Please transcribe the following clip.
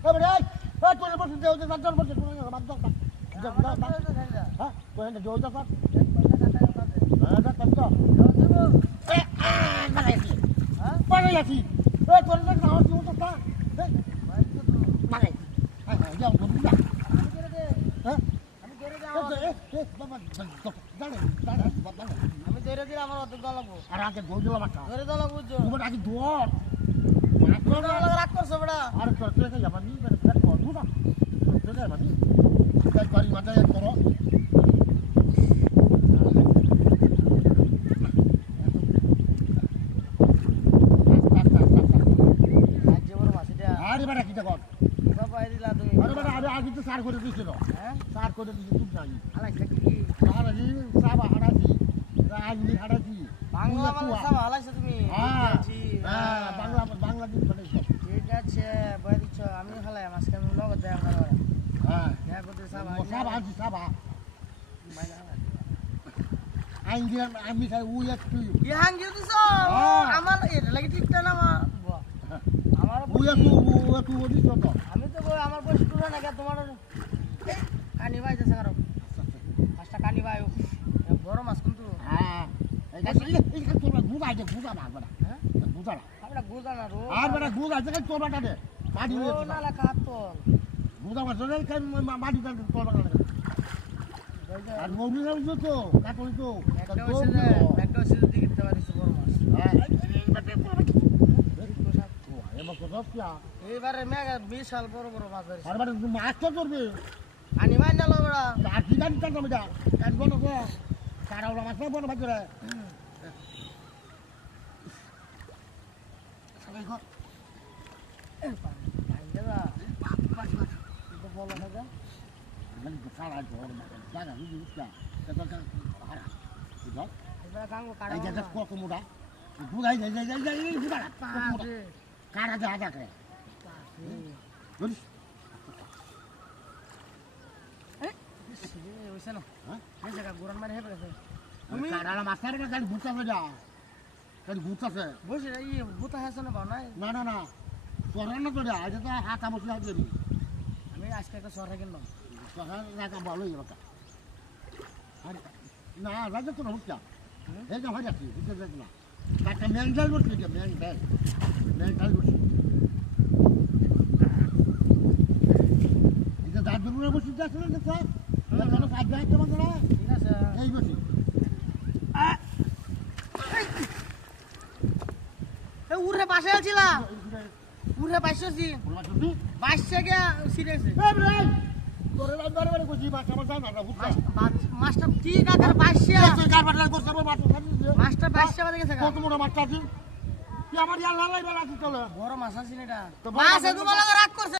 এবারে এই তোর বসে দেও যে চারজন বসে কোন মাছ দাও হ্যাঁ তো এটা দেও দাও এটা কত পারে আছি এই তোর না নাও দিও তো তা মানে হ্যাঁ যাও তো না হ্যাঁ আমি ধরে যাও বাবা জানে বাবা আমি ধরে দিলে আমার অত দল লাগবো আর আগে গোল দিলাম একটা ধরে দল লাগবো তুমি আগে দৌড় রাগ করছো বেটা আর তোর তুই যাবানি মানে ফেট কর দুটা তুই যাবানি তাই বাড়ি মাথায় করো আজ যে বড় মাছ এটা আরে বেটা কি দেখো বাবা এই দিলা তুমি আরে বেটা আরে আগে তো সার করে দিছিল হ্যাঁ সার করে দিছিল তুই নাই আলাই কি হারাজি সাবা হারাজি রাজনি হারাজি বাংলা মানে সব হালাইছো তুমি হ্যাঁ জি, হ্যাঁ বাংলা বাংলাদেশ মানে ঠিক আছে বই দিচ্ছ আমি হালাই মাছকে আমি নগদ দেয়া করো হ্যাঁ দেয়া করতে সব সাবা আছি সাবা আইন আমি খাই উই একটু কি হাঙ্গি দিছ আমার এটা লাগি ঠিকটা না আমার উই একটু ওদিস তো আমি তো বই আমার বয়স পুরো না কে তোমার কানি ভাই যাচ্ছে কারো পাঁচটা কানি ভাই বড় মাছ কিন্তু হ্যাঁ এই তোর গুগা আছে গুগা না বড় হ্যাঁ গুগা না আমরা গুলদা না রো আর বড় গুগা আছে তোর বাটা দে মাটি নিয়ে না লা কাতল গুগা মাছ ধরে খাই মাটি দে তোর বাটা দে আর মৌরি না বুঝছো তো কাটলি তো একটা ওষুধ দিকে দিতে পারিস বড় মাছ হ্যাঁ এমন কথা কি এইবারে মেগা বিশাল বড় বড় মাছ ধরিস আর বাটা মাছ তো করবে কানি ভাই না লবড়া আর কি জানি তার নামে যা কাজ বনো তো কারাওলা মাছ বনো ভাই করে সবাই ঘর পাইলা তো বলো না যা মানে সারা ঘর জায়গা বুঝি উঠা তো হারা বুঝো এবার গাঙ্গো কাড়া এই যে কত মোটা বুড়াই যাই যাই যাই যাই বুড়া পাশে কারা যা যা করে বুঝ ওইছে না হ্যাঁ এই জায়গা গুরান মারি হেবে গেছে তুমি কারালা মাছ ধরে না ঘুরতে যা কালি ঘুরতেছে বসে এই ভূতা হেছে না বানাই না না না তোরা না তোরা আজ তো হাত বসে আছে আমি আজকে একটা সরটা কিনলাম তোরা রাখা ভালোই বাবা আরে না রাজা তো না বুঝছা এই যে হয় যাচ্ছি বুঝতে দেখ না একটা মেন্টাল করছি যে মেন্টাল করছি এই যে দাদুরা বসে যাচ্ছে না দেখো এখানে কাজ যাচ্ছে বন্ধ না ঠিক আছে এই বসি এ উড়ে পাশে আছিলাম উড়ে পাইছি বলবা তুমি বাইশে গিয়া সিরিয়াস এই রে তোরে লাইন বারে বারে কইছি মাছ আমার যায় না বুঝছা মাস্টার ঠিক আছে বাইশে তুই কার বাটলা করছ আমার মাছ খাবি মাস্টার বাইশে বাজে গেছে কত মোটা মাছ আছে তুই আমার ইয়ার লালাই বেলা কি চলে বড় মাছ আছে এটা তো মাছ এত বড় রাগ করছে